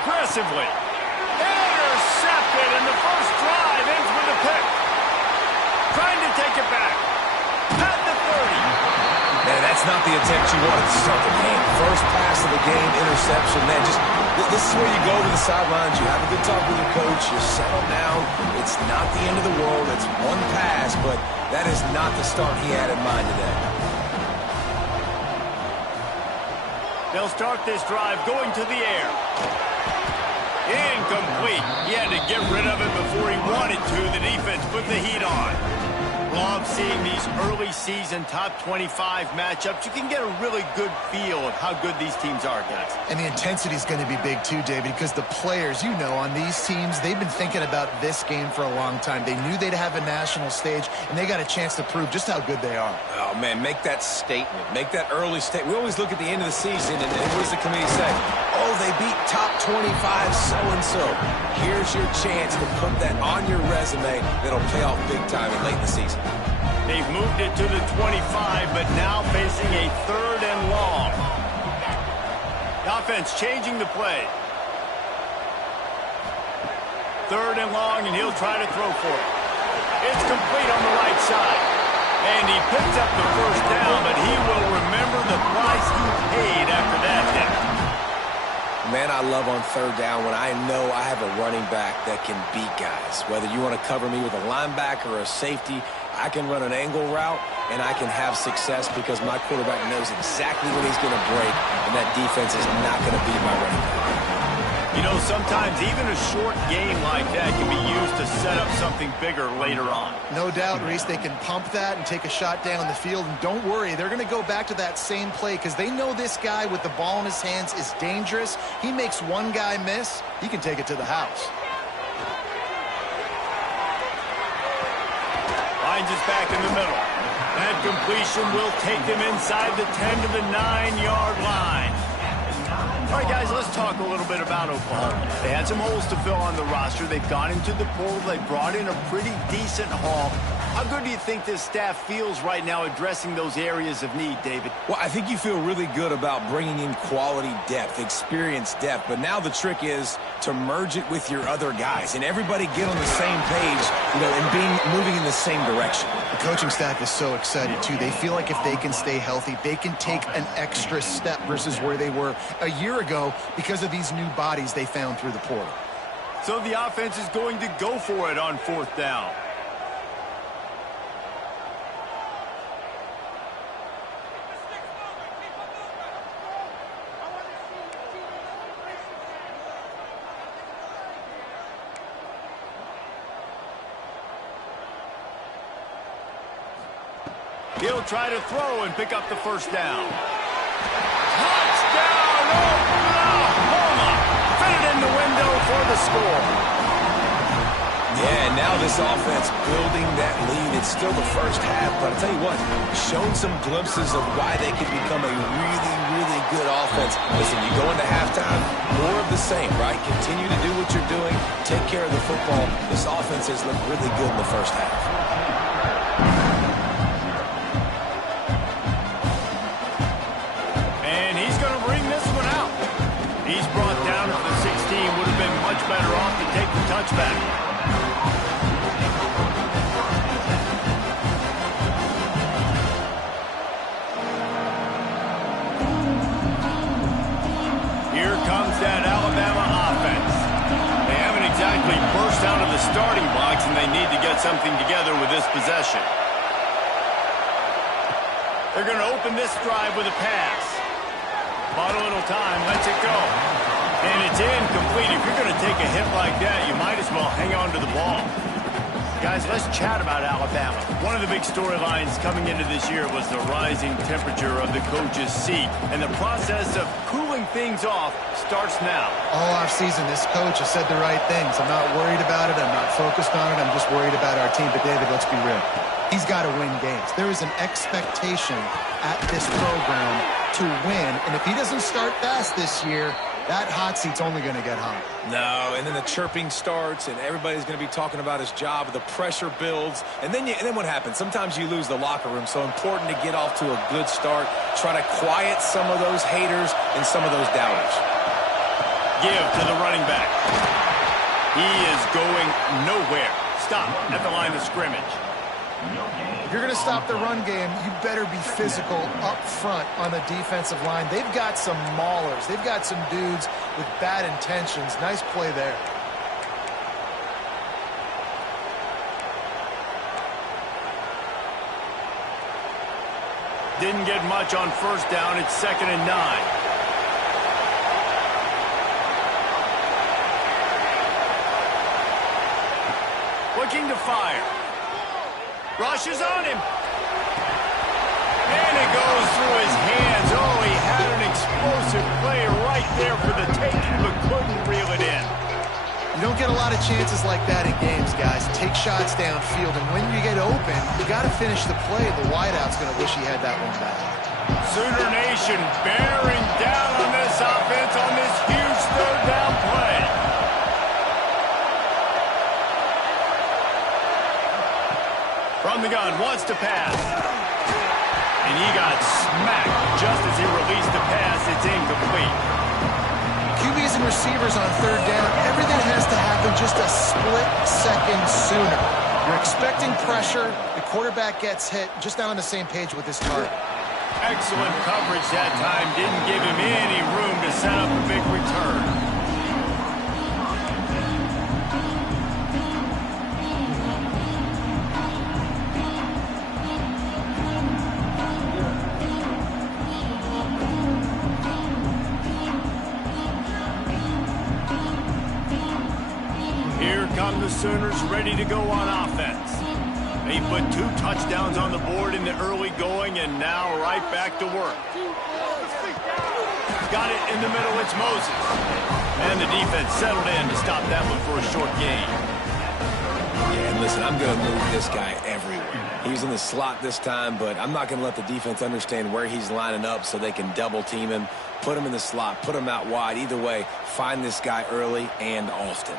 aggressively. Intercepted, and the first drive ends with a pick. Trying to take it back. At the 30. Man, that's not the attempt you wanted to start the game. First pass of the game, interception. Man, this is where you go to the sidelines. You have a good talk with your coach. You settle down. It's not the end of the world. It's one pass, but that is not the start he had in mind today. They'll start this drive going to the air. Incomplete. He had to get rid of it before he wanted to. The defense put the heat on. Love seeing these early season top 25 matchups. You can get a really good feel of how good these teams are, guys. And the intensity is going to be big too, David, because the players, you know, on these teams, they've been thinking about this game for a long time. They knew they'd have a national stage, and they got a chance to prove just how good they are. Oh, man, make that statement. Make that early statement. We always look at the end of the season, and what does the committee say? Oh, they beat top 25 so-and-so. Here's your chance to put that on your resume that'll pay off big time late in the season. They've moved it to the 25, but now facing a 3rd and long. The offense changing the play. 3rd and long, and he'll try to throw for it. It's complete on the right side. And he picks up the first down, but he will remember the price he paid after that hit. Man, I love on 3rd down when I know I have a running back that can beat guys. Whether you want to cover me with a linebacker or a safety, I can run an angle route, and I can have success because my quarterback knows exactly when he's going to break, and that defense is not going to beat my running back. You know, sometimes even a short game like that can be used to set up something bigger later on. No doubt, Reese, they can pump that and take a shot down the field. And don't worry, they're going to go back to that same play because they know this guy with the ball in his hands is dangerous. He makes one guy miss, he can take it to the house. Finds us back in the middle. That completion will take them inside the 10 to the 9-yard line. All right, guys, let's talk a little bit about Oklahoma. They had some holes to fill on the roster. They've gone into the portal. They brought in a pretty decent haul. How good do you think this staff feels right now addressing those areas of need, David? Well, I think you feel really good about bringing in quality depth, experienced depth. But now the trick is to merge it with your other guys and everybody get on the same page, you know, and moving in the same direction. The coaching staff is so excited, too. They feel like if they can stay healthy, they can take an extra step versus where they were a year ago because of these new bodies they found through the portal. So the offense is going to go for it on 4th down. He'll try to throw and pick up the first down. Touchdown, Oklahoma! Fit it in the window for the score. Yeah, now this offense building that lead. It's still the first half, but I'll tell you what, shown some glimpses of why they could become a really, really good offense. Listen, you go into halftime, more of the same, right? Continue to do what you're doing, take care of the football. This offense has looked really good in the first half. He's brought down at the 16. Would have been much better off to take the touchback. Here comes that Alabama offense. They haven't exactly burst out of the starting blocks, and they need to get something together with this possession. They're going to open this drive with a pass. Bought a little time, lets it go. And it's incomplete. If you're going to take a hit like that, you might as well hang on to the ball. Guys, let's chat about Alabama. One of the big storylines coming into this year was the rising temperature of the coach's seat. And the process of cooling things off starts now. All offseason, this coach has said the right things. I'm not worried about it. I'm not focused on it. I'm just worried about our team. But, David, let's be real. He's got to win games. There is an expectation at this program to win. And if he doesn't start fast this year, that hot seat's only going to get hot. No, and then the chirping starts, and everybody's going to be talking about his job. The pressure builds, and then what happens? Sometimes you lose the locker room. So important to get off to a good start. Try to quiet some of those haters and some of those doubters. give to the running back. He is going nowhere. Stop at the line of scrimmage. If you're going to stop the run game, you better be physical up front on the defensive line. They've got some maulers. They've got some dudes with bad intentions. Nice play there. Didn't get much on first down. It's 2nd and 9. Looking to fire. Rushes on him. And it goes through his hands. Oh, he had an explosive play right there for the taking, but couldn't reel it in. You don't get a lot of chances like that in games, guys. Take shots downfield, and when you get open, you got to finish the play. The wideout's going to wish he had that one back. Sooner Nation bearing down on this offense on this huge 3rd down play. From the gun, wants to pass. And he got smacked just as he released the pass. It's incomplete. QBs and receivers on 3rd down, everything has to happen just a split second sooner. You're expecting pressure, the quarterback gets hit, just not on the same page with his target. Excellent coverage that time. Didn't give him any room to set up a big return. Here come the Sooners ready to go on offense. They put 2 touchdowns on the board in the early going, and now right back to work. Got it in the middle, it's Moses. And the defense settled in to stop that one for a short gain. Yeah, and listen, I'm going to move this guy everywhere. He's in the slot this time, but I'm not going to let the defense understand where he's lining up so they can double team him, put him in the slot, put him out wide. Either way, find this guy early and often.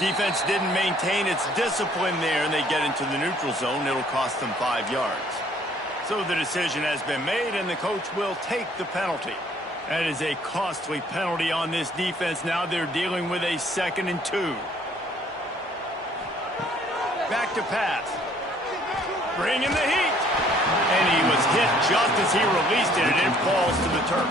Defense didn't maintain its discipline there, and they get into the neutral zone. It'll cost them 5 yards. So the decision has been made, and the coach will take the penalty. That is a costly penalty on this defense. Now they're dealing with a 2nd and 2. Back to pass. Bringing the heat. And he was hit just as he released it, and it falls to the turf.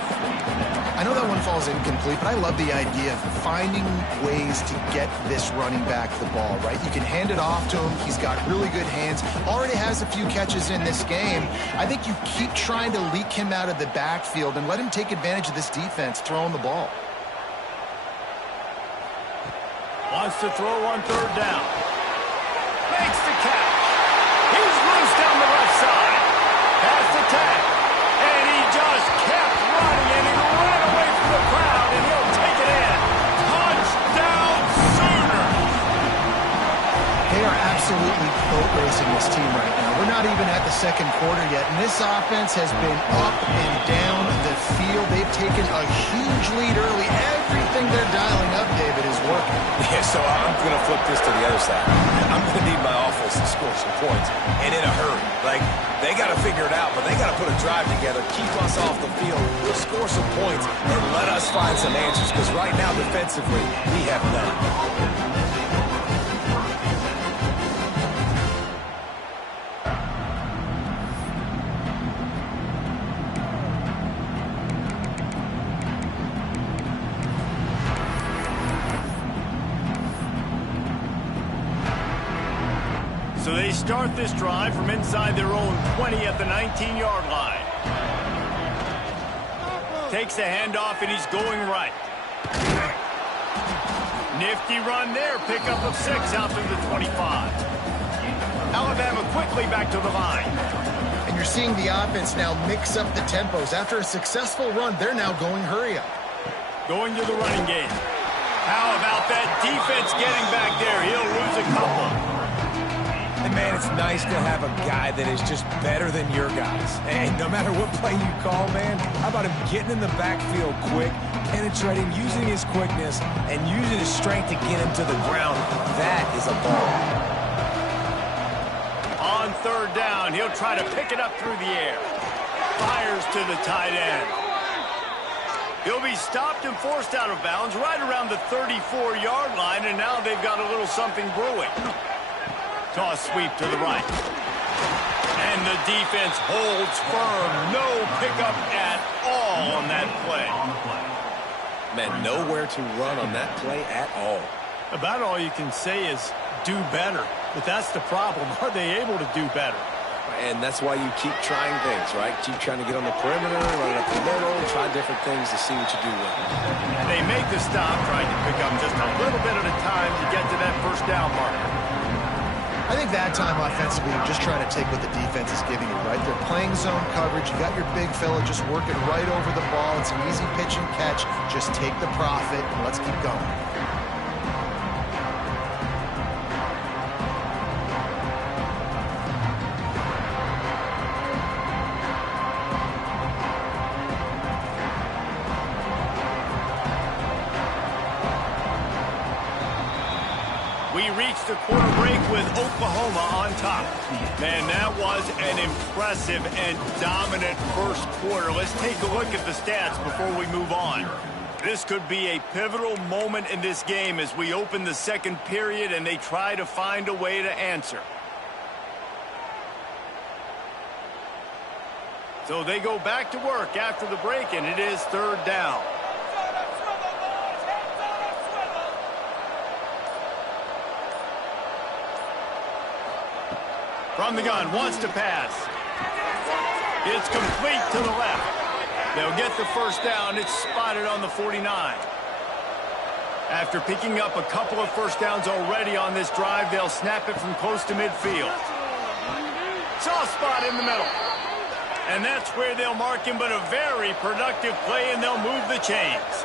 I know that one falls incomplete, but I love the idea of finding ways to get this running back the ball, right? You can hand it off to him. He's got really good hands. Already has a few catches in this game. I think you keep trying to leak him out of the backfield and let him take advantage of this defense throwing the ball. Wants to throw on 3rd down. Makes the catch. He's loose down the left side. Pass attack. And he just kept running, and he ran away from the crowd, and he'll take it in. Touchdown, Sooners! They are absolutely boat racing this team right now. We're not even at the 2nd quarter yet, and this offense has been up and down the field. They've taken a huge lead early. Everything they're dialing up, David, is working. Yeah, so I'm going to flip this to the other side. I'm going to need my offense to score some points, and in a hurry. Like, they got to figure it out, but they got to put a drive together, keep us off the field, we'll score some points, and let us find some answers, because right now, defensively, we have none. So they start this drive from inside their own 20 at the 19-yard line. Takes the handoff, and he's going right. Nifty run there. Pickup of 6 out through the 25. Alabama quickly back to the line. And you're seeing the offense now mix up the tempos. After a successful run, they're now going hurry up. Going to the running game. How about that defense getting back there? He'll lose a couple. And, man, it's nice to have a guy that is just better than your guys. And no matter what play you call, man, how about him getting in the backfield quick, penetrating, using his quickness, and using his strength to get him to the ground. That is a ball. On 3rd down, he'll try to pick it up through the air. Fires to the tight end. He'll be stopped and forced out of bounds right around the 34-yard line, and now they've got a little something brewing. Toss sweep to the right. And the defense holds firm. No pickup at all on that play. Man, nowhere to run on that play at all. About all you can say is do better. But that's the problem. Are they able to do better? And that's why you keep trying things, right? Keep trying to get on the perimeter, run it up the middle, try different things to see what you do with it. They make the stop, trying to pick up just a little bit at a time to get to that first down mark. I think that time offensively, you're just trying to take what the defense is giving you, right? They're playing zone coverage. You got your big fella just working right over the ball. It's an easy pitch and catch. Just take the profit and let's keep going. We reached the quarter break with Oklahoma on top. Man, that was an impressive and dominant first quarter. Let's take a look at the stats before we move on. This could be a pivotal moment in this game as we open the second period and they try to find a way to answer. So they go back to work after the break, and it is third down. From the gun, wants to pass. It's complete to the left. They'll get the first down. It's spotted on the 49. After picking up a couple of first downs already on this drive, they'll snap it from close to midfield. Soft spot in the middle. And that's where they'll mark him, but a very productive play, and they'll move the chains.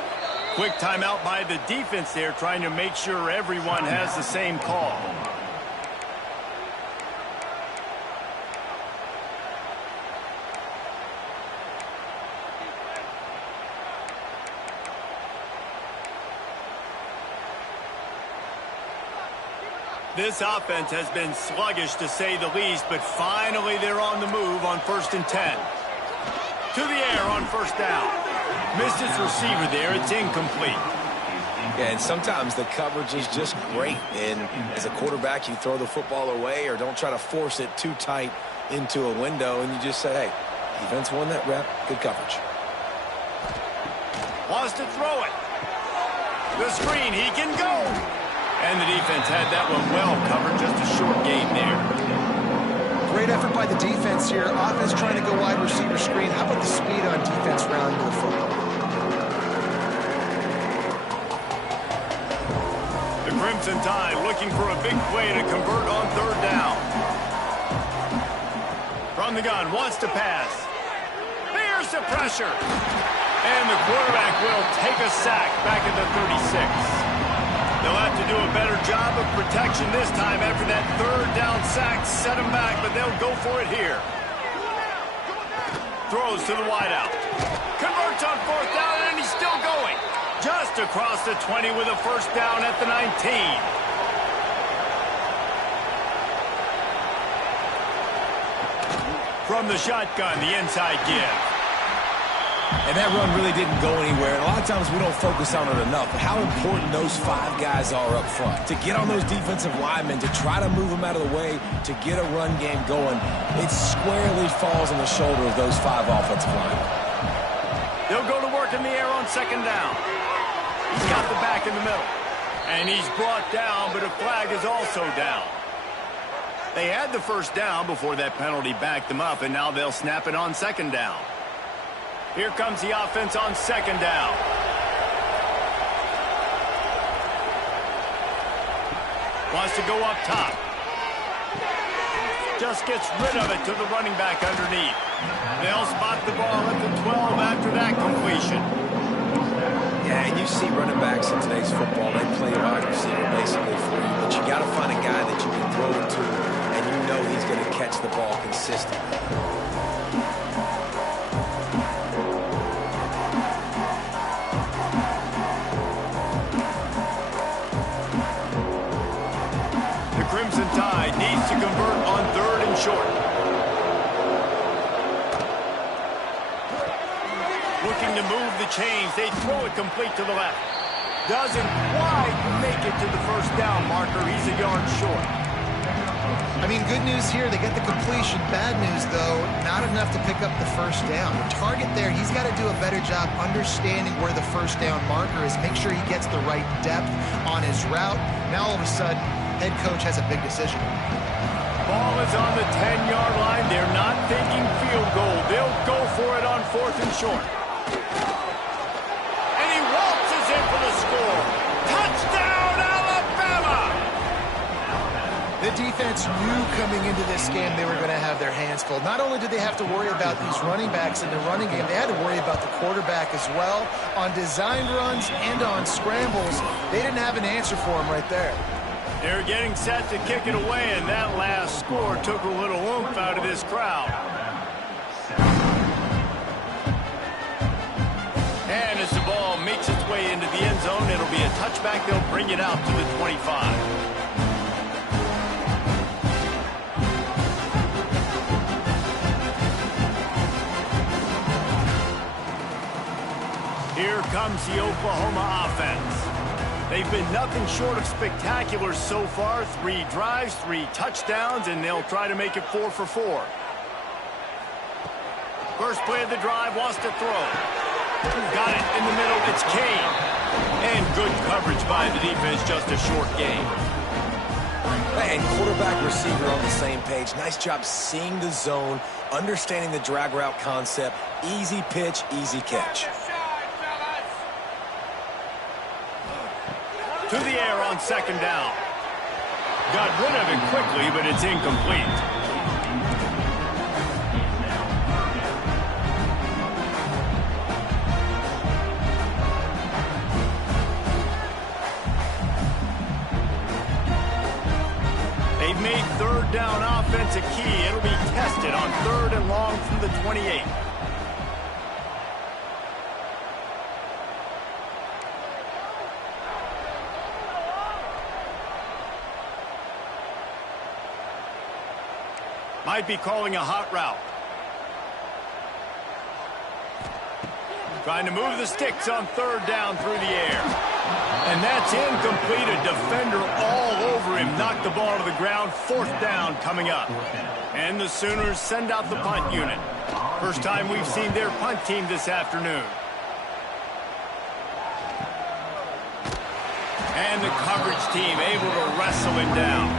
Quick timeout by the defense there, trying to make sure everyone has the same call. This offense has been sluggish, to say the least, but finally they're on the move on 1st and 10. To the air on first down. Missed his receiver there. It's incomplete. Yeah, and sometimes the coverage is just great. And as a quarterback, you throw the football away or don't try to force it too tight into a window, and you just say, hey, defense won that rep. Good coverage. Wants to throw it. The screen, he can go. And the defense had that one well covered, just a short gain there. Great effort by the defense here. Offense trying to go wide receiver screen. How about the speed on defense rallying to the football? The Crimson Tide looking for a big play to convert on third down. From the gun, wants to pass. There's the pressure. And the quarterback will take a sack back at the 36. They'll have to do a better job of protection this time after that third down sack. Set them back, but they'll go for it here. Throws to the wideout. Converts on fourth down, and he's still going. Just across the 20 with a first down at the 19. From the shotgun, the inside give. And that run really didn't go anywhere. And a lot of times we don't focus on it enough. But how important those 5 guys are up front. To get on those defensive linemen, to try to move them out of the way, to get a run game going, it squarely falls on the shoulder of those 5 offensive linemen. They'll go to work in the air on second down. He's got the back in the middle. And he's brought down, but a flag is also down. They had the first down before that penalty backed them up, and now they'll snap it on second down. Here comes the offense on second down. Wants to go up top. Just gets rid of it to the running back underneath. They'll spot the ball at the 12 after that completion. Yeah, and you see running backs in today's football, they play wide receiver basically for you. But you got to find a guy that you can throw it to, and you know he's going to catch the ball consistently. Crimson Tide needs to convert on third and short. Looking to move the chains. They throw it complete to the left. Doesn't quite make it to the first down marker. He's a yard short. I mean, good news here. They get the completion. Bad news, though, not enough to pick up the first down. The target there, he's got to do a better job understanding where the first down marker is. Make sure he gets the right depth on his route. Now, all of a sudden, head coach has a big decision. Ball is on the 10-yard line. They're not thinking field goal. They'll go for it on 4th and short. And he waltzes in for the score. Touchdown, Alabama! The defense knew coming into this game they were going to have their hands full. Not only did they have to worry about these running backs in the running game, they had to worry about the quarterback as well. On designed runs and on scrambles, they didn't have an answer for him right there. They're getting set to kick it away, and that last score took a little oomph out of this crowd. And as the ball makes its way into the end zone, it'll be a touchback. They'll bring it out to the 25. Here comes the Oklahoma offense. They've been nothing short of spectacular so far. 3 drives, 3 touchdowns, and they'll try to make it 4 for 4. First play of the drive, wants to throw. Got it in the middle, it's Kane. And good coverage by the defense, just a short game. And quarterback, receiver on the same page. Nice job seeing the zone, understanding the drag route concept. Easy pitch, easy catch. To the air on 2nd down. Got rid of it quickly, but it's incomplete. They've made 3rd down offense a key. It'll be tested on 3rd and long from the 28. Might be calling a hot route. Trying to move the sticks on 3rd down through the air. And that's incomplete. A defender all over him. Knocked the ball to the ground. 4th down coming up. And the Sooners send out the punt unit. First time we've seen their punt team this afternoon. And the coverage team able to wrestle him down.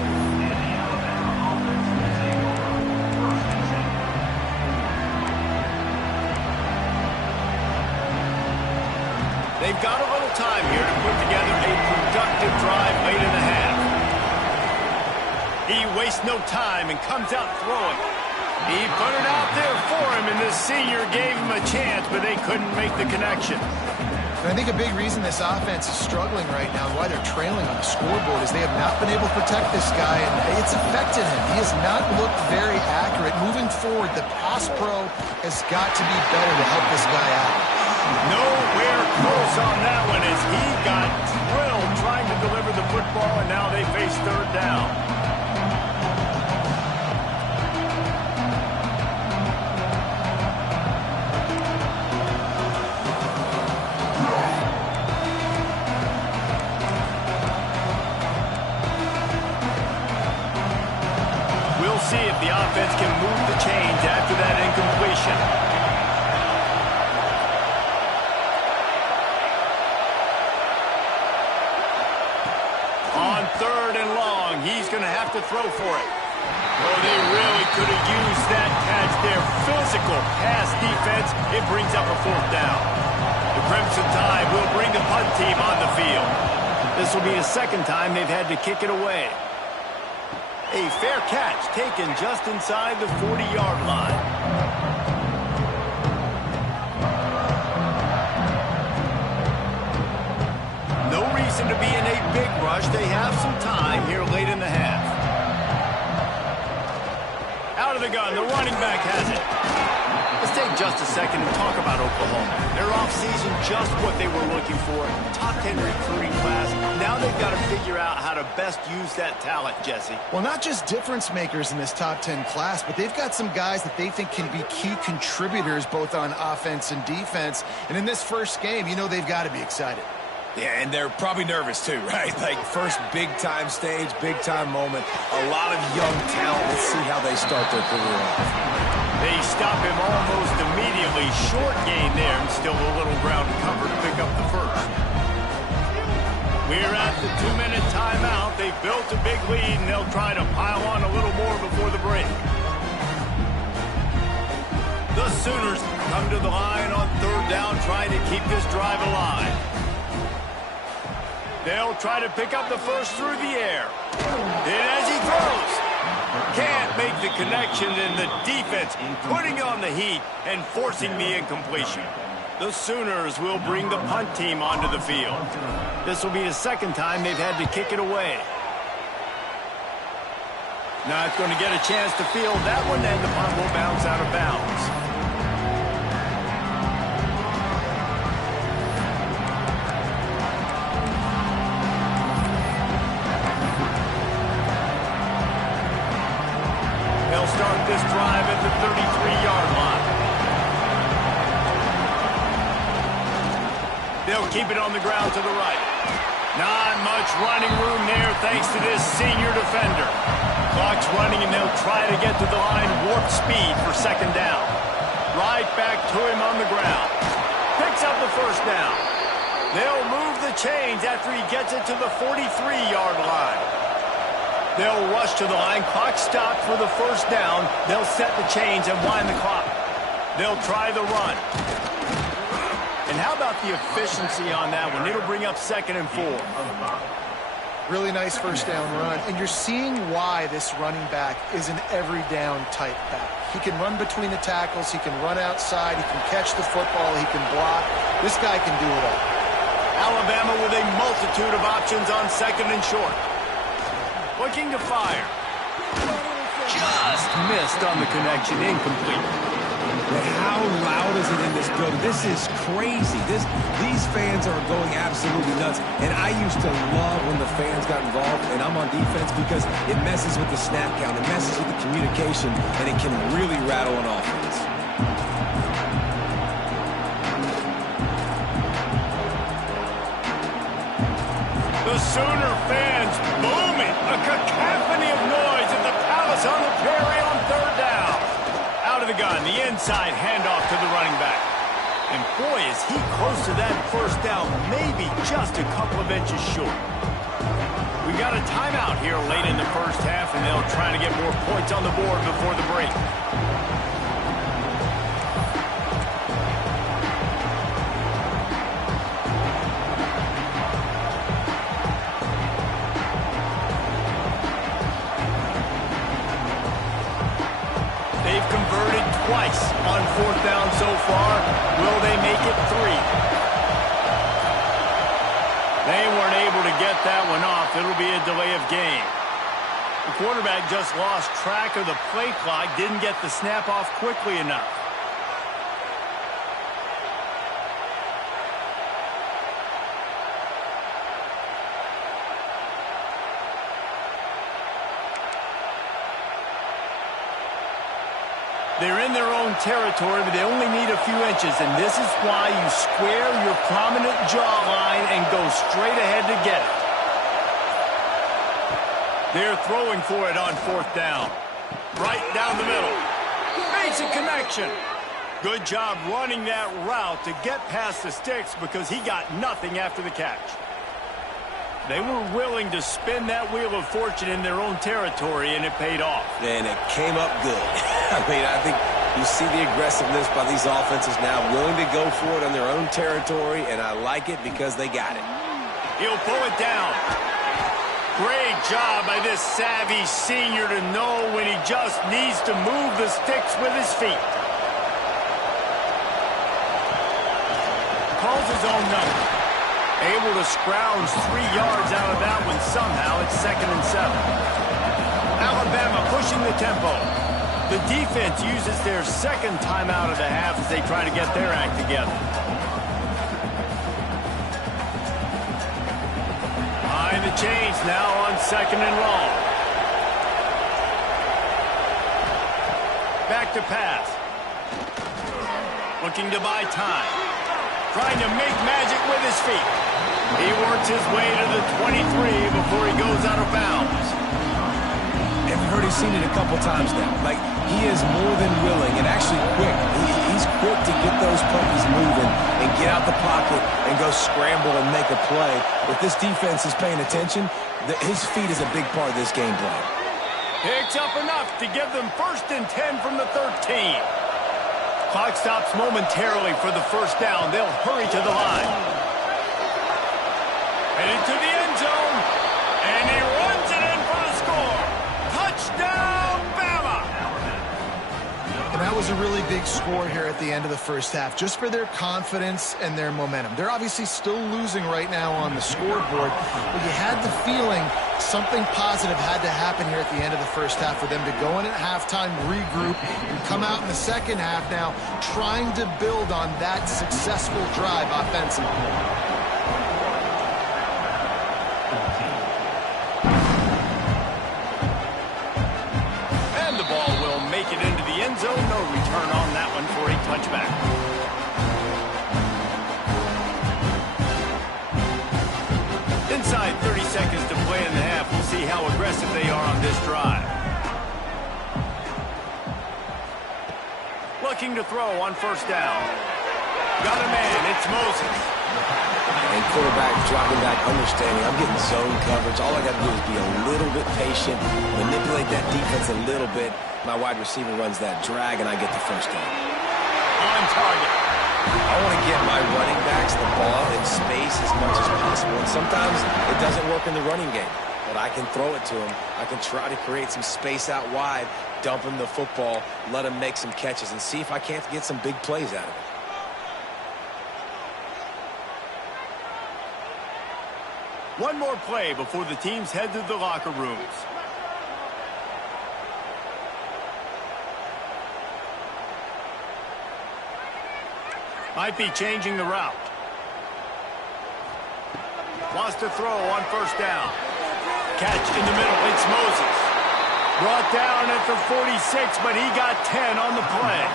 They've got a little time here to put together a productive drive late in the half. He wastes no time and comes out throwing. He put it out there for him, and the senior gave him a chance, but they couldn't make the connection. And I think a big reason this offense is struggling right now and why they're trailing on the scoreboard is they have not been able to protect this guy, and it's affected him. He has not looked very accurate. Moving forward, the pass pro has got to be better to help this guy out. Nowhere close on that one as he got drilled trying to deliver the football, and now they face 3rd down. We'll see if the offense can move the chains after that incompletion. On 3rd and long, he's going to have to throw for it. Oh, they really could have used that catch there. Physical pass defense. It brings up a 4th down. The Crimson Tide will bring the punt team on the field. This will be the 2nd time they've had to kick it away. A fair catch taken just inside the 40-yard line. No reason to be in a big rush. They have some time here late in the half. Out of the gun, the running back has it. Let's take just a second and talk about Oklahoma. Their offseason, just what they were looking for. Top 10 recruiting class. Now they've got to figure out how to best use that talent, Jesse. Well, not just difference makers in this top 10 class, but they've got some guys that they think can be key contributors both on offense and defense. And in this first game, you know they've got to be excited. Yeah, and they're probably nervous too, right? Like first big-time stage, big-time moment. A lot of young talent. Let's see how they start their career off. They stop him almost immediately. Short gain there, and still a little ground cover to pick up the first. We're at the 2-minute timeout. They've built a big lead, and they'll try to pile on a little more before the break. The Sooners come to the line on third down, trying to keep this drive alive. They'll try to pick up the first through the air. And as he throws, can't make the connection, and the defense putting on the heat and forcing the incompletion. The Sooners will bring the punt team onto the field. This will be the second time they've had to kick it away. Not going to get a chance to field that one, and the punt will bounce out of bounds. Start this drive at the 33-yard line. They'll keep it on the ground to the right. Not much running room there thanks to this senior defender. Clock's running, and they'll try to get to the line warp speed for second down. Right back to him on the ground. Picks up the first down. They'll move the chains after he gets it to the 43-yard line. They'll rush to the line. Clock stopped for the first down. They'll set the chains and wind the clock. They'll try the run. And how about the efficiency on that one? It'll bring up 2nd and 4. Really nice first down run. And you're seeing why this running back is an every down type back. He can run between the tackles. He can run outside. He can catch the football. He can block. This guy can do it all. Alabama with a multitude of options on 2nd and short. Looking to fire. Just missed on the connection. Incomplete. But how loud is it in this building? This is crazy. These fans are going absolutely nuts. And I used to love when the fans got involved, and I'm on defense, because it messes with the snap count. It messes with the communication, and it can really rattle an offense. The Sooner fans booming. A cacophony of noise at the Palace on the Prairie on third down. Out of the gun, the inside handoff to the running back. And boy, is he close to that first down, maybe just a couple of inches short. We've got a timeout here late in the first half, and they'll try to get more points on the board before the break. Twice on fourth down so far. Will they make it 3? They weren't able to get that one off. It'll be a delay of game. The quarterback just lost track of the play clock, didn't get the snap off quickly enough. They're in their own territory, but they only need a few inches, and this is why you square your prominent jawline and go straight ahead to get it. They're throwing for it on fourth down. Right down the middle. Basic connection. Good job running that route to get past the sticks, because he got nothing after the catch. They were willing to spin that wheel of fortune in their own territory, and it paid off. And it came up good. I mean, I think you see the aggressiveness by these offenses now, willing to go for it on their own territory, and I like it because they got it. He'll pull it down. Great job by this savvy senior to know when he just needs to move the sticks with his feet. Calls his own number. Able to scrounge 3 yards out of that one somehow. It's 2nd and 7. Alabama pushing the tempo. The defense uses their second timeout of the half as they try to get their act together. Behind the chains now on 2nd and long. Back to pass. Looking to buy time. Trying to make magic with his feet. He works his way to the 23 before he goes out of bounds. And we've already seen it a couple times now. Like, he is more than willing and actually quick. He's quick to get those puppies moving and get out the pocket and go scramble and make a play. If this defense is paying attention, his feet is a big part of this game plan. Picks up enough to give them 1st and 10 from the 13. Clock stops momentarily for the first down. They'll hurry to the line. Headed to the end zone. And he runs it in for the score. Touchdown, Bama! And that was a really big score here at the end of the first half, just for their confidence and their momentum. They're obviously still losing right now on the scoreboard, but you had the feeling something positive had to happen here at the end of the first half for them to go in at halftime, regroup, and come out in the second half now trying to build on that successful drive offensively. And the ball will make it into the end zone. No return on that one for a touchback. Inside 30 seconds to play in the half. We'll see how aggressive they are on this drive. Looking to throw on 1st down. Got a man. It's Moses. And quarterback dropping back, understanding I'm getting zone coverage. All I got to do is be a little bit patient, manipulate that defense a little bit. My wide receiver runs that drag, and I get the 1st down. On target. I want to get my running backs the ball in space as much as possible. And sometimes it doesn't work in the running game, but I can throw it to them. I can try to create some space out wide, dump him the football, let him make some catches, and see if I can't get some big plays out of it. One more play before the teams head to the locker rooms. Might be changing the route. Wants to throw on 1st down. Catch in the middle. It's Moses. Brought down at the 46, but he got 10 on the play.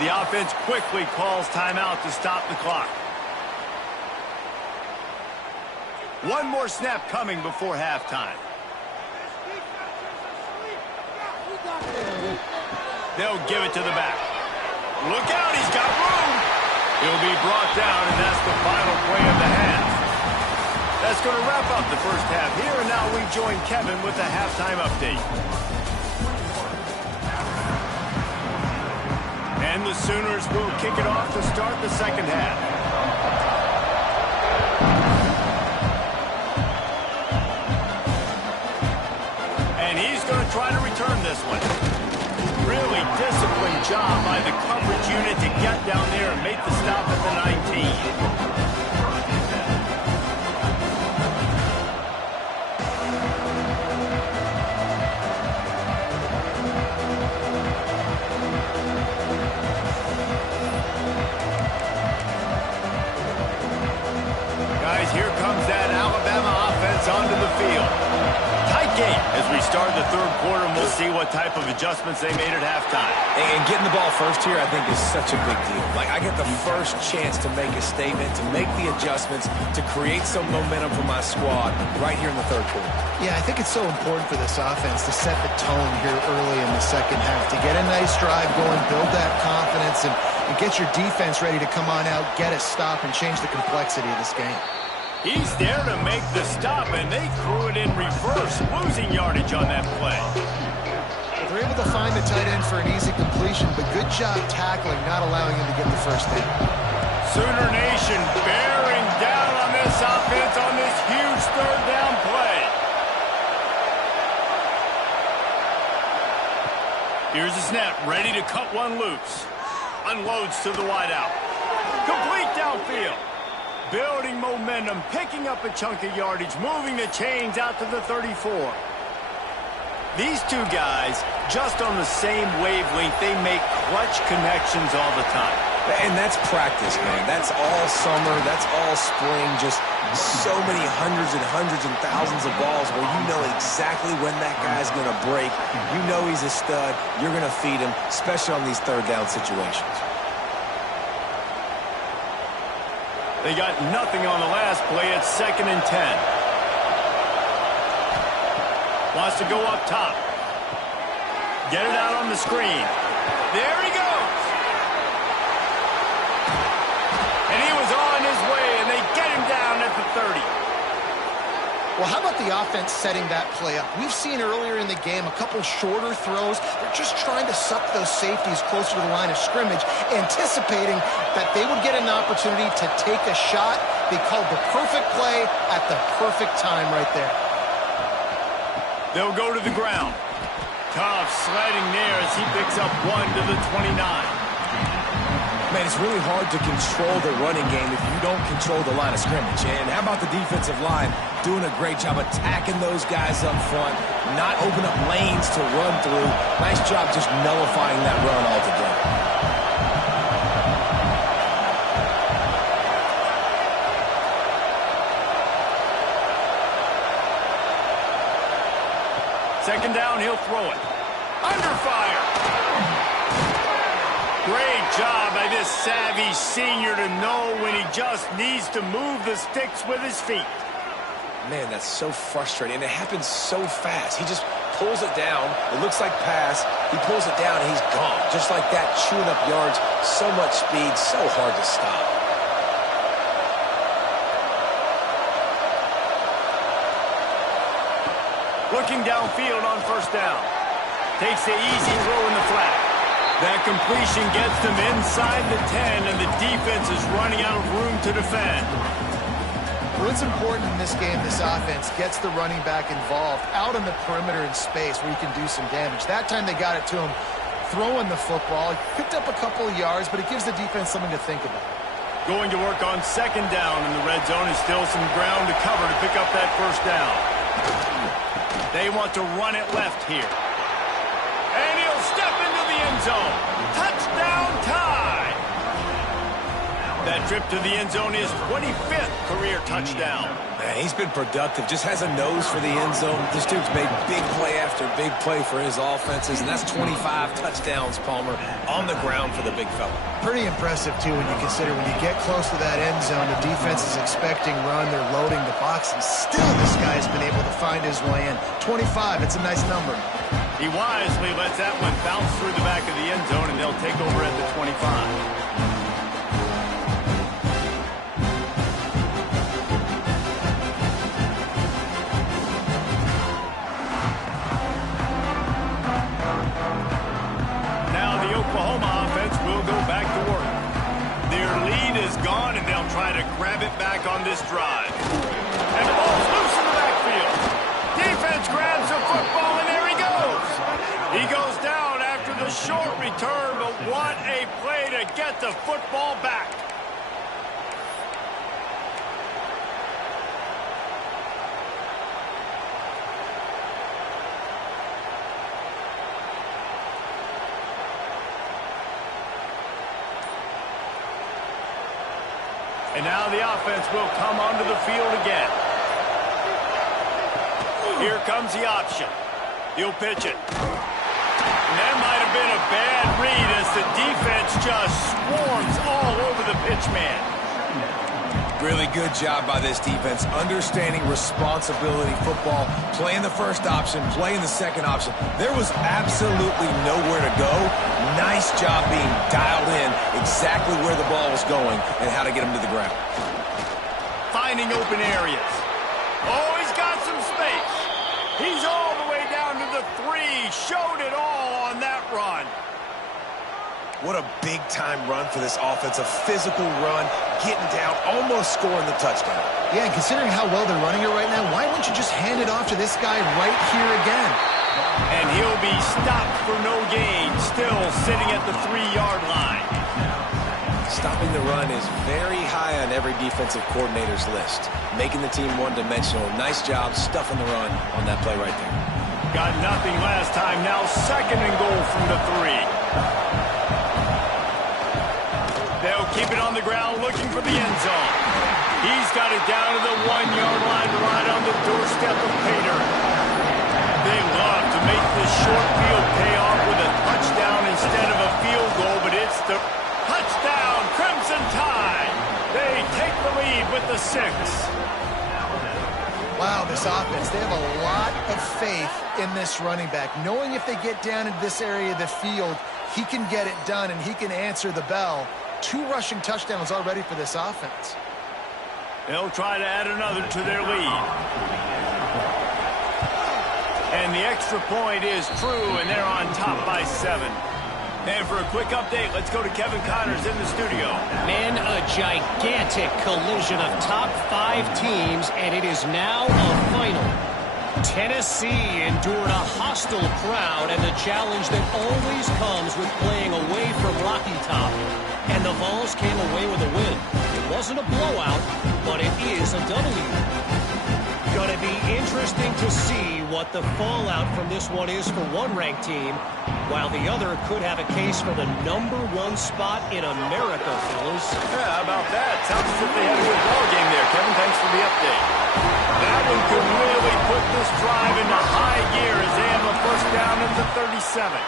The offense quickly calls timeout to stop the clock. One more snap coming before halftime. They'll give it to the back. Look out, he's got room. He'll be brought down, and that's the final play of the half. That's going to wrap up the first half here, and now we join Kevin with the halftime update. And the Sooners will kick it off to start the second half. And he's going to try to return this one. Really disciplined job by the coverage unit to get down there and make the stop at the 19. Guys, here comes that Alabama offense onto the field. Tight game as we start the third quarter, and we'll see what type of adjustments they made at halftime. And getting the ball first here, I think, is such a big deal. Like, I get the first chance to make a statement, to make the adjustments, to create some momentum for my squad right here in the third quarter. Yeah, I think it's so important for this offense to set the tone here early in the second half, to get a nice drive going, build that confidence, and get your defense ready to come on out, get a stop, and change the complexity of this game. He's there to make the stop, and they threw it in reverse, losing yardage on that play. They're able to find the tight end for an easy completion, but good job tackling, not allowing him to get the first down. Sooner Nation bearing down on this offense on this huge third down play. Here's the snap, ready to cut one loose. Unloads to the wideout. Complete downfield. Building momentum, picking up a chunk of yardage, moving the chains out to the 34. These two guys, just on the same wavelength, they make clutch connections all the time. And that's practice, man. That's all summer. That's all spring. Just so many hundreds and thousands of balls where you know exactly when that guy's going to break. You know he's a stud. You're going to feed him, especially on these third down situations. They got nothing on the last play. It's 2nd and 10. Wants to go up top. Get it out on the screen. There he goes. And he was on his way, and they get him down at the 30. Well, how about the offense setting that play up? We've seen earlier in the game a couple shorter throws. They're just trying to suck those safeties closer to the line of scrimmage, anticipating that they would get an opportunity to take a shot. They called the perfect play at the perfect time right there. They'll go to the ground. Tough sliding there as he picks up 1 to the 29. Man, it's really hard to control the running game if you don't control the line of scrimmage. And how about the defensive line doing a great job attacking those guys up front, not open up lanes to run through. Nice job just nullifying that run altogether. Second down, he'll throw it. Under fire. Great job by this savvy senior to know when he just needs to move the sticks with his feet. Man, that's so frustrating, and it happens so fast. He just pulls it down. It looks like pass. He pulls it down, and he's gone. Just like that, chewing up yards. So much speed, so hard to stop. Looking downfield on first down. Takes the easy throw in the flat. That completion gets them inside the 10, and the defense is running out of room to defend. Well, it's important in this game, this offense gets the running back involved out on the perimeter in space where he can do some damage. That time they got it to him throwing the football. He picked up a couple of yards, but it gives the defense something to think about. Going to work on second down in the red zone is still some ground to cover to pick up that first down. They want to run it left here. And he'll step into the end zone. Touchdown tie. That trip to the end zone is 25th career touchdown. Man, he's been productive. Just has a nose for the end zone. This dude's made big play after big play for his offenses, and that's 25 touchdowns, Palmer, on the ground for the big fella. Pretty impressive, too, when you consider when you get close to that end zone, the defense is expecting run, they're loading the box, and still this guy's been able to find his way in. 25, it's a nice number. He wisely lets that one bounce through the back of the end zone, and they'll take over at the 25. And they'll try to grab it back on this drive. And the ball's loose in the backfield. Defense grabs the football, and there he goes. He goes down after the short return, but what a play to get the football back. And now the offense will come onto the field again. Here comes the option. He'll pitch it. And that might have been a bad read as the defense just swarms all over the pitch man. Really good job by this defense, understanding responsibility football, playing the first option, playing the second option. There was absolutely nowhere to go. Nice job being dialed in exactly where the ball was going and how to get him to the ground. Finding open areas. Oh, he's got some space. He's all the way down to the 3. Showed it all on that run. What a big-time run for this offense. A physical run, getting down, almost scoring the touchdown. Yeah, and considering how well they're running it right now, why wouldn't you just hand it off to this guy right here again? And he'll be stopped for no gain, still sitting at the 3-yard line. Stopping the run is very high on every defensive coordinator's list. Making the team one-dimensional. Nice job stuffing the run on that play right there. Got nothing last time. Now 2nd and goal from the 3. They'll keep it on the ground looking for the end zone. He's got it down to the 1-yard line right on the doorstep of Pater. They love to make this short field pay off with a touchdown instead of a field goal, but it's the touchdown, Crimson Tide. They take the lead with the 6. Wow, this offense, they have a lot of faith in this running back, knowing if they get down into this area of the field, he can get it done and he can answer the bell. 2 rushing touchdowns already for this offense. They'll try to add another to their lead. And the extra point is true, and they're on top by 7. And for a quick update, let's go to Kevin Connors in the studio. Man, a gigantic collision of top 5 teams, and it is now a final. Tennessee endured a hostile crowd and the challenge that always comes with playing away from Rocky Top. And the Vols came away with a win. It wasn't a blowout, but it is a W. Going to be interesting to see what the fallout from this one is for one ranked team, while the other could have a case for the #1 spot in America, fellas. Yeah, how about that? Sounds as if they had a good ball game there. Kevin, thanks for the update. That one could really put this drive into high gear as they have a 1st down at the 37.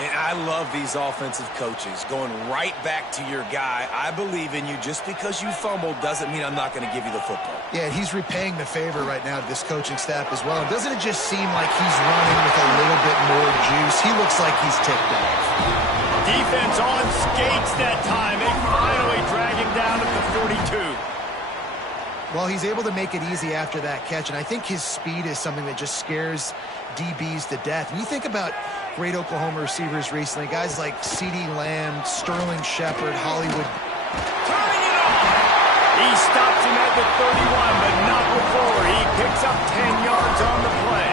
And I love these offensive coaches going right back to your guy. I believe in you. Just because you fumbled doesn't mean I'm not going to give you the football. Yeah, he's repaying the favor right now to this coaching staff as well. Doesn't it just seem like he's running with a little bit more juice? He looks like he's ticked off. Defense on skates that time. They finally drag him down at the 42. Well, he's able to make it easy after that catch, and I think his speed is something that just scares DBs to death. When you think about great Oklahoma receivers recently, guys like CeeDee Lamb, Sterling Shepard, Hollywood. Turning it off! He stops him at the 31, but not before. He picks up 10 yards on the play.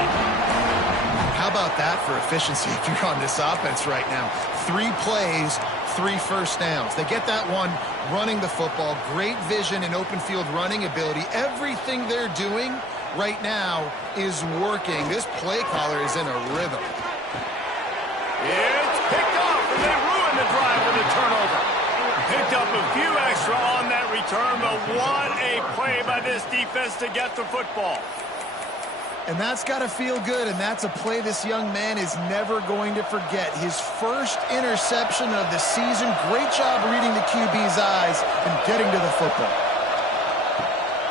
How about that for efficiency if you're on this offense right now? 3 plays, 3 first downs. They get that one running the football, great vision and open field running ability. Everything they're doing right now is working. This play caller is in a rhythm. It's picked off, and they ruin the drive with a turnover. Picked up a few extra on that return, but what a play by this defense to get the football. And that's got to feel good, and that's a play this young man is never going to forget. His first interception of the season. Great job reading the QB's eyes and getting to the football.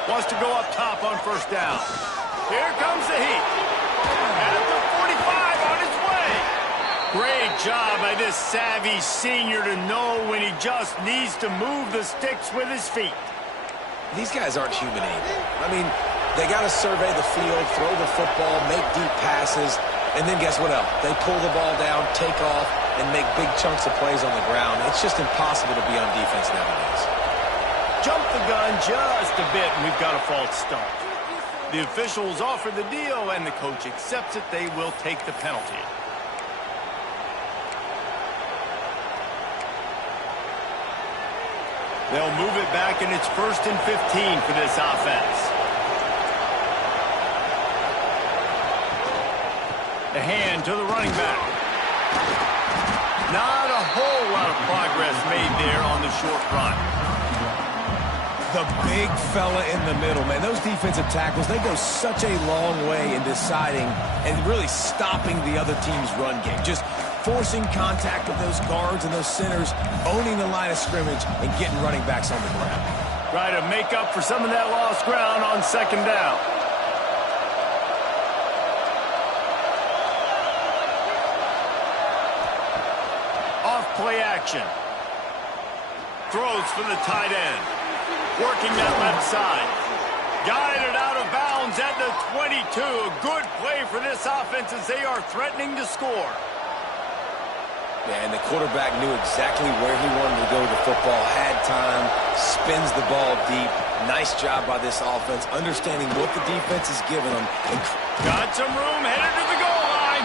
Wants to go up top on 1st down. Here comes the heat. At the 45 on his way. Great job by this savvy senior to know when he just needs to move the sticks with his feet. These guys aren't human either. I mean, they got to survey the field, throw the football, make deep passes, and then guess what else? They pull the ball down, take off, and make big chunks of plays on the ground. It's just impossible to be on defense nowadays. Jump the gun just a bit, and we've got a false start. The officials offer the deal, and the coach accepts it. They will take the penalty. They'll move it back, and it's 1st and 15 for this offense. The hand to the running back. Not a whole lot of progress made there on the short run. The big fella in the middle, man. Those defensive tackles, they go such a long way in deciding and really stopping the other team's run game. Just forcing contact with those guards and those centers, owning the line of scrimmage, and getting running backs on the ground. Try to make up for some of that lost ground on 2nd down. Off-play action. Throws for the tight end. Working that left side. Guided out of bounds at the 22. A good play for this offense as they are threatening to score. Yeah, and the quarterback knew exactly where he wanted to go with the football, had time, spins the ball deep. Nice job by this offense, understanding what the defense is giving them. Got some room, headed to the goal line.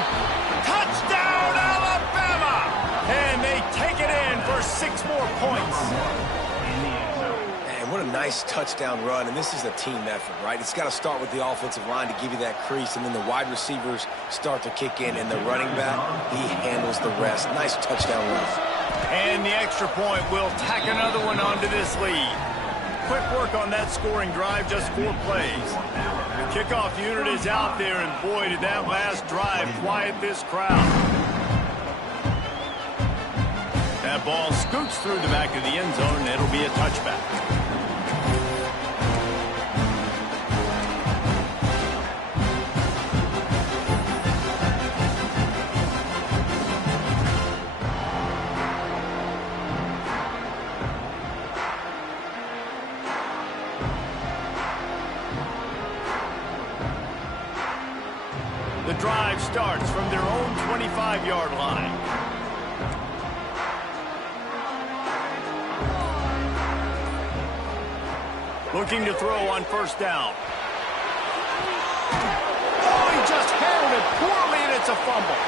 Touchdown, Alabama! And they take it in for 6 more points. And what a nice touchdown run, and this is a team effort, right? It's got to start with the offensive line to give you that crease, and then the wide receivers start to kick in, and the running back, he handles the rest. Nice touchdown run. And the extra point will tack another one onto this lead. Quick work on that scoring drive, just 4 plays. The kickoff unit is out there, and boy, did that last drive quiet this crowd. That ball scoots through the back of the end zone, and it'll be a touchback. The drive starts from their own 25-yard line. Looking to throw on first down. Oh, he just handled it poorly, and it's a fumble.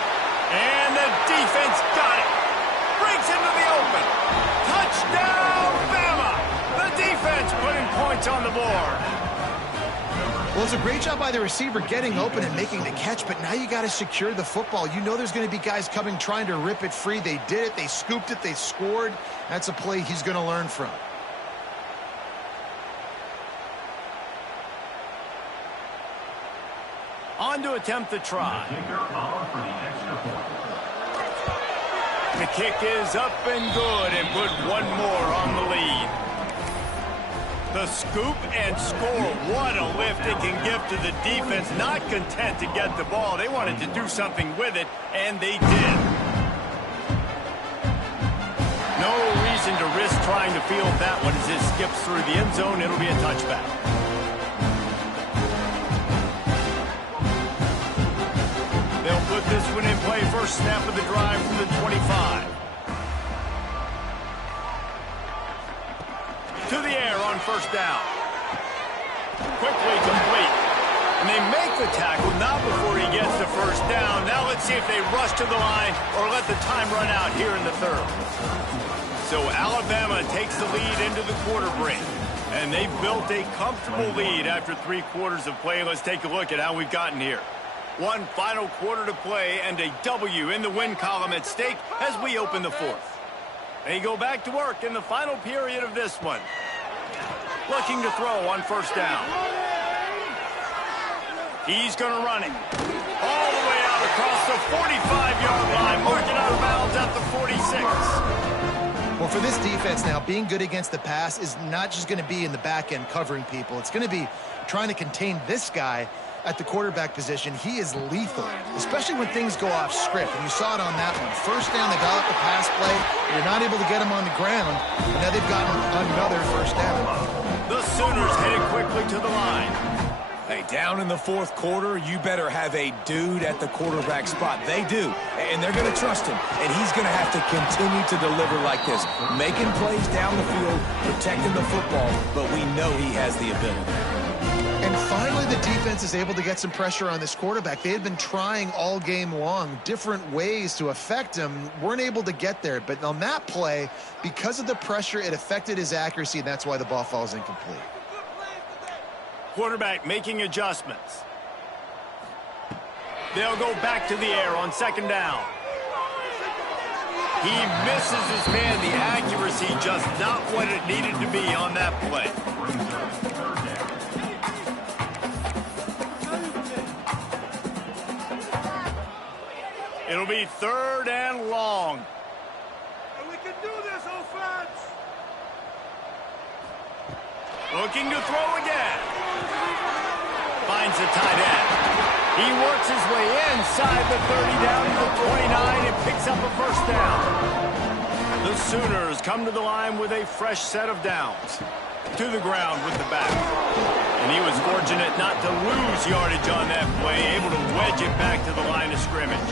And the defense got it. Breaks into the open. Touchdown, Bama! The defense putting points on the board. Well, it's a great job by the receiver getting open and making the catch, but now you got to secure the football. You know there's going to be guys coming trying to rip it free. They did it. They scooped it. They scored. That's a play he's going to learn from. On to attempt the try. The kick is up and good, and put one more on the lead. The scoop and score. What a lift it can give to the defense. Not content to get the ball. They wanted to do something with it, and they did. No reason to risk trying to field that one as it skips through the end zone. It'll be a touchback. They'll put this one in play. First snap of the drive from the 25. To the air on first down. Quickly complete. And they make the tackle, not before he gets the first down. Now let's see if they rush to the line or let the time run out here in the third. So Alabama takes the lead into the quarter break. And they've built a comfortable lead after 3 quarters of play. Let's take a look at how we've gotten here. One final quarter to play and a W in the win column at stake as we open the fourth. They go back to work in the final period of this one. Looking to throw on first down. He's going to run it. All the way out across the 45-yard line. Marking out of bounds at the 46. Well, for this defense now, being good against the pass is not just going to be in the back end covering people. It's going to be trying to contain this guy at the quarterback position. He is lethal, especially when things go off script. And you saw it on that one. First down, they got up the pass play. You're not able to get him on the ground. And now they've gotten another first down. The Sooners headed quickly to the line. Hey, down in the fourth quarter, you better have a dude at the quarterback spot. They do, and they're going to trust him. And he's going to have to continue to deliver like this, making plays down the field, protecting the football, but we know he has the ability. And finally, the defense is able to get some pressure on this quarterback. They had been trying all game long different ways to affect him, weren't able to get there. But on that play, because of the pressure, it affected his accuracy, and that's why the ball falls incomplete. Quarterback making adjustments. They'll go back to the air on second down. He misses his man. The accuracy just not what it needed to be on that play. It'll be third and long. And we can do this, offense! Looking to throw again. Finds the tight end. He works his way inside the 30 down to the 29 and picks up a first down. The Sooners come to the line with a fresh set of downs. To the ground with the back. And he was fortunate not to lose yardage on that play, able to wedge it back to the line of scrimmage.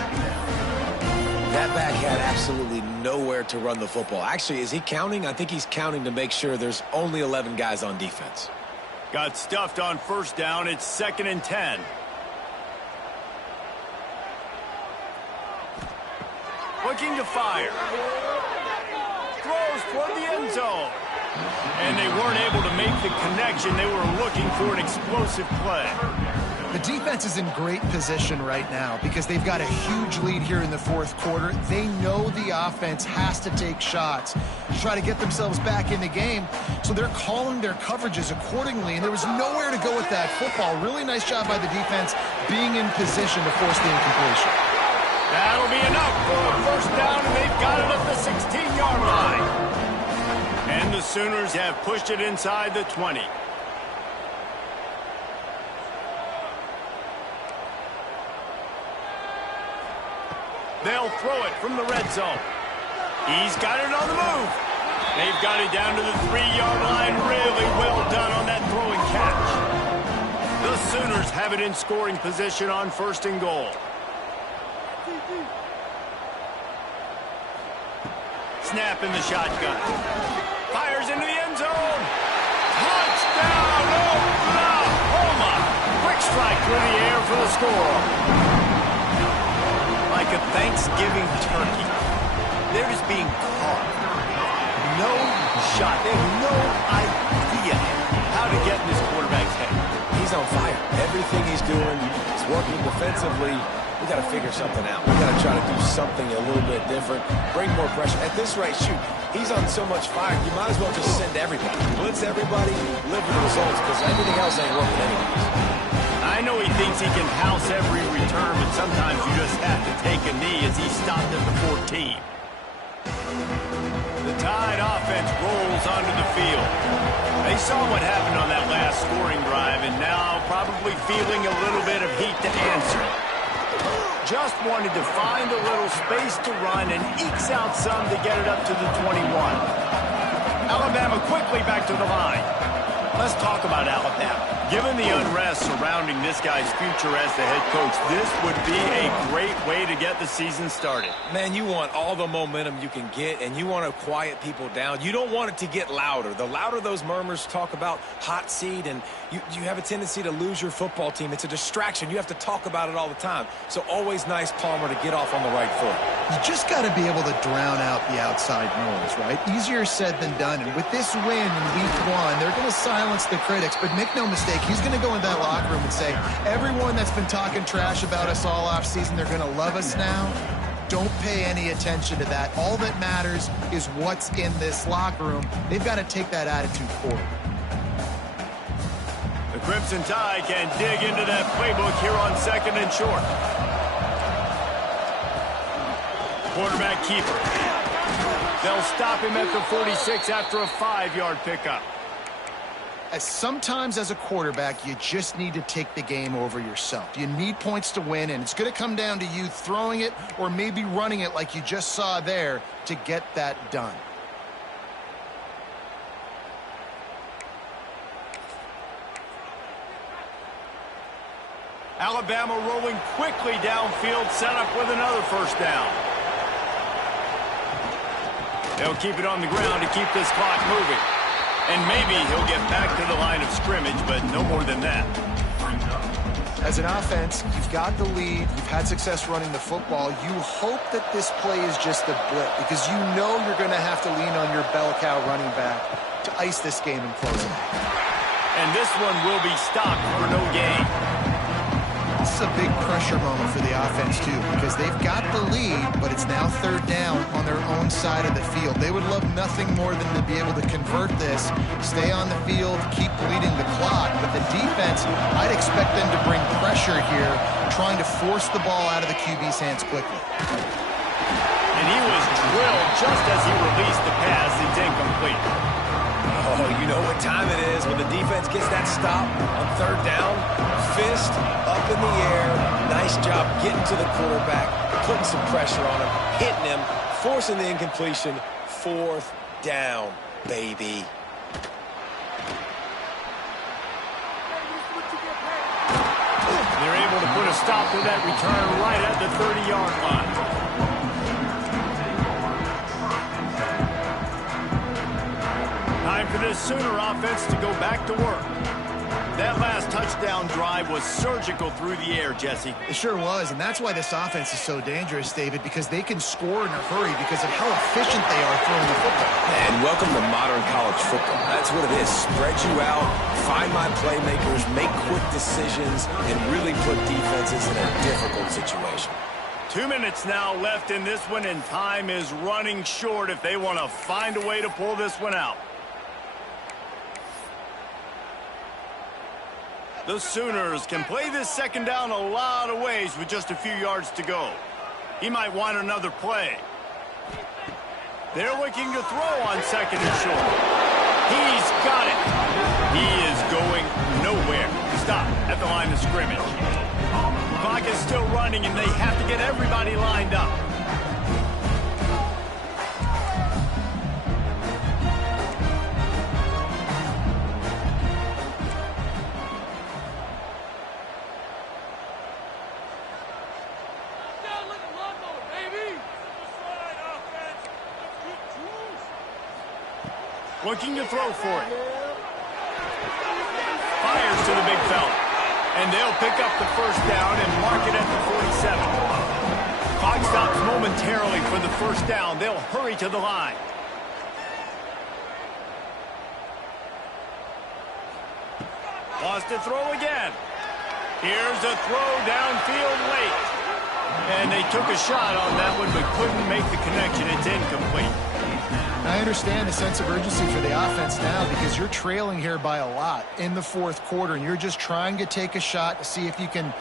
That back had absolutely nowhere to run the football. Actually, is he counting? I think he's counting to make sure there's only 11 guys on defense. Got stuffed on first down. It's 2nd and 10. Looking to fire. Throws toward the end zone. And they weren't able to make the connection. They were looking for an explosive play. The defense is in great position right now because they've got a huge lead here in the fourth quarter. They know the offense has to take shots to try to get themselves back in the game. So they're calling their coverages accordingly, and there was nowhere to go with that football. Really nice job by the defense being in position to force the incompletion. That'll be enough for a first down, and they've got it at the 16-yard line. And the Sooners have pushed it inside the 20. They'll throw it from the red zone. He's got it on the move. They've got it down to the 3-yard line. Really well done on that throwing catch. The Sooners have it in scoring position on first and goal. Snap in the shotgun. Fires into the end zone. Touchdown, Oklahoma. Quick strike through the air for the score. Like a Thanksgiving turkey. They're just being caught. No shot. They have no idea how to get in this quarterback's head. He's on fire. Everything he's doing is working defensively. We got to figure something out. We got to try to do something a little bit different. Bring more pressure. At this rate, shoot, he's on so much fire, you might as well just send everybody. Blitz everybody, live with the results, because everything else ain't working anyways. I know he thinks he can house every return, but sometimes you just have to take a knee as he stopped at the 14. The Tide offense rolls onto the field. They saw what happened on that last scoring drive, and now probably feeling a little bit of heat to answer. Just wanted to find a little space to run and ekes out some to get it up to the 21. Alabama quickly back to the line. Let's talk about Alabama. Given the unrest surrounding this guy's future as the head coach, this would be a great way to get the season started. Man, you want all the momentum you can get, and you want to quiet people down. You don't want it to get louder. The louder those murmurs talk about hot seat, and you have a tendency to lose your football team. It's a distraction. You have to talk about it all the time. So always nice, Palmer, to get off on the right foot. You just got to be able to drown out the outside noise, right? Easier said than done. And with this win in week one, they're going to silence the critics. But make no mistake, he's going to go into that locker room and say, everyone that's been talking trash about us all offseason, they're going to love us now. Don't pay any attention to that. All that matters is what's in this locker room. They've got to take that attitude forward. The Crimson Tide can dig into that playbook here on second and short. Quarterback keeper. They'll stop him at the 46 after a 5-yard pickup. Sometimes as a quarterback, you just need to take the game over yourself. You need points to win, and it's going to come down to you throwing it or maybe running it like you just saw there to get that done. Alabama rolling quickly downfield, set up with another first down. They'll keep it on the ground to keep this clock moving. And maybe he'll get back to the line of scrimmage, but no more than that. As an offense, you've got the lead. You've had success running the football. You hope that this play is just a blip because you know you're going to have to lean on your bell cow running back to ice this game and close it. And this one will be stopped for no gain. This is a big pressure moment for the offense, too, because they've got the lead, but it's now third down on their own side of the field. They would love nothing more than to be able to convert this, stay on the field, keep bleeding the clock. But the defense, I'd expect them to bring pressure here, trying to force the ball out of the QB's hands quickly. And he was drilled just as he released the pass. It's incomplete. Oh, you know what time it is when the defense gets that stop on third down. Fist up in the air. Nice job getting to the quarterback, putting some pressure on him, hitting him, forcing the incompletion. Fourth down, baby. They're able to put a stop to that return right at the 30-yard line. Time for this Sooner offense to go back to work. That last touchdown drive was surgical through the air, Jesse. It sure was, and that's why this offense is so dangerous, David, because they can score in a hurry because of how efficient they are throwing the football. And welcome to modern college football. That's what it is. Spread you out, find my playmakers, make quick decisions, and really put defenses in a difficult situation. 2 minutes now left in this one, and time is running short if they want to find a way to pull this one out. The Sooners can play this second down a lot of ways with just a few yards to go. He might want another play. They're looking to throw on second and short. He's got it. He is going nowhere. Stop at the line of scrimmage. The clock is still running, and they have to get everybody lined up. Looking to throw for it. Fires to the big fella. And they'll pick up the first down and mark it at the 47. Clock stops momentarily for the first down. They'll hurry to the line. Lost to throw again. Here's a throw downfield late. And they took a shot on that one but couldn't make the connection. It's incomplete. I understand the sense of urgency for the offense now because you're trailing here by a lot in the fourth quarter, and you're just trying to take a shot to see if you can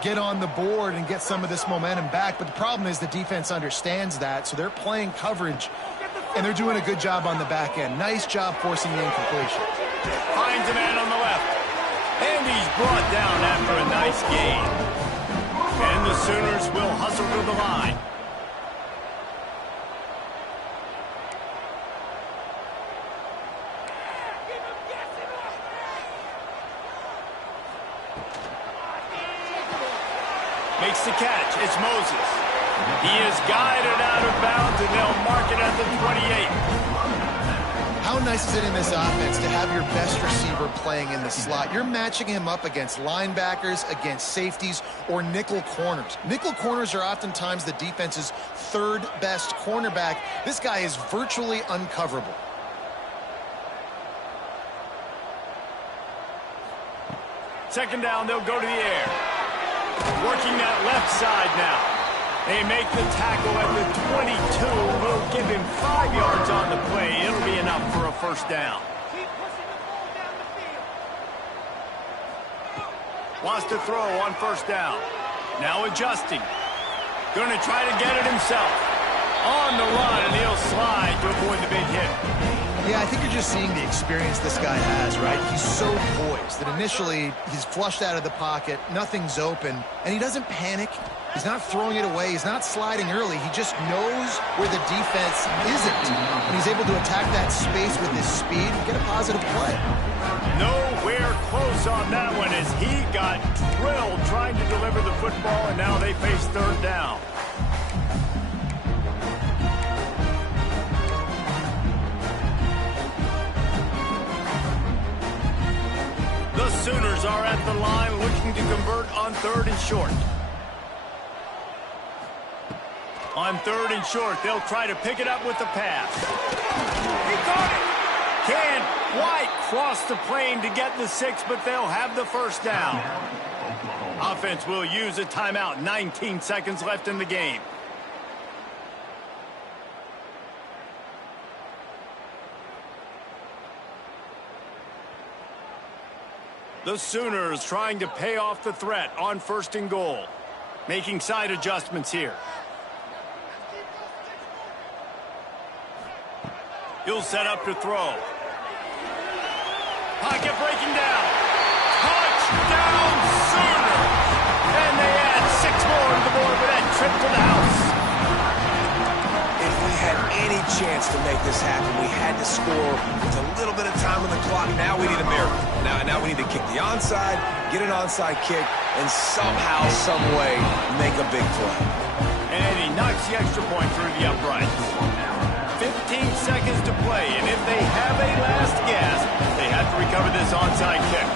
get on the board and get some of this momentum back. But the problem is the defense understands that, so they're playing coverage, and they're doing a good job on the back end. Nice job forcing the incompletion. Finds a man on the left, and he's brought down after a nice gain. And the Sooners will hustle to the line. Makes the catch. It's Moses. He is guided out of bounds, and they'll mark it at the 28. How nice is it in this offense to have your best receiver playing in the slot? You're matching him up against linebackers, against safeties, or nickel corners. Nickel corners are oftentimes the defense's third best cornerback. This guy is virtually uncoverable. Second down, they'll go to the air. Working that left side now. They make the tackle at the 22. We'll give him 5 yards on the play. It'll be enough for a first down. Keep pushing the ball down the field. Wants to throw on first down. Now adjusting. Going to try to get it himself. On the run, and he'll slide to avoid the big hit. Yeah, I think you're just seeing the experience this guy has, right? He's so poised that initially he's flushed out of the pocket, nothing's open, and he doesn't panic. He's not throwing it away. He's not sliding early. He just knows where the defense isn't, and he's able to attack that space with his speed and get a positive play. Nowhere close on that one as he got drilled trying to deliver the football, and now they face third down. The Sooners are at the line looking to convert on third and short. On third and short, they'll try to pick it up with the pass. He caught it! Can't quite cross the plane to get the 6, but they'll have the first down. Offense will use a timeout. 19 seconds left in the game. The Sooners trying to pay off the threat on first and goal. Making side adjustments here. He'll set up to throw. Pocket breaking down. Touchdown Sooners! And they add 6 more to the board with that trip to the house. If we had any chance to make this happen, we had to score with a little bit of time on the clock. Now we need a miracle. Now we need to kick the onside, get an onside kick, and somehow, some way, make a big play. And he knocks the extra point through the uprights. 15 seconds to play, and if they have a last gasp, they have to recover this onside kick.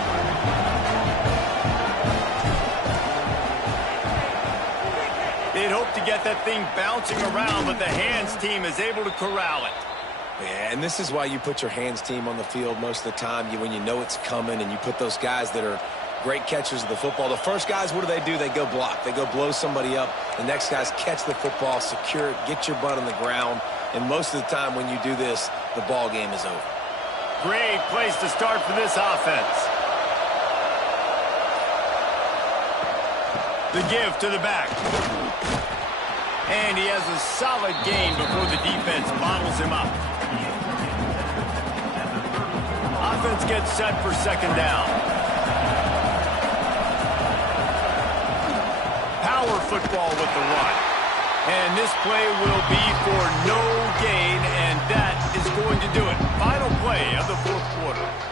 thing bouncing around, but the hands team is able to corral it. Yeah, and this is why you put your hands team on the field most of the time, when you know it's coming, and you put those guys that are great catchers of the football. The first guys, what do? They go block. They go blow somebody up. The next guys catch the football, secure it, get your butt on the ground. And most of the time when you do this, the ball game is over. Great place to start for this offense. The give to the back. And he has a solid gain before the defense bottles him up. Offense gets set for second down. Power football with the run. And this play will be for no gain, and that is going to do it. Final play of the fourth quarter.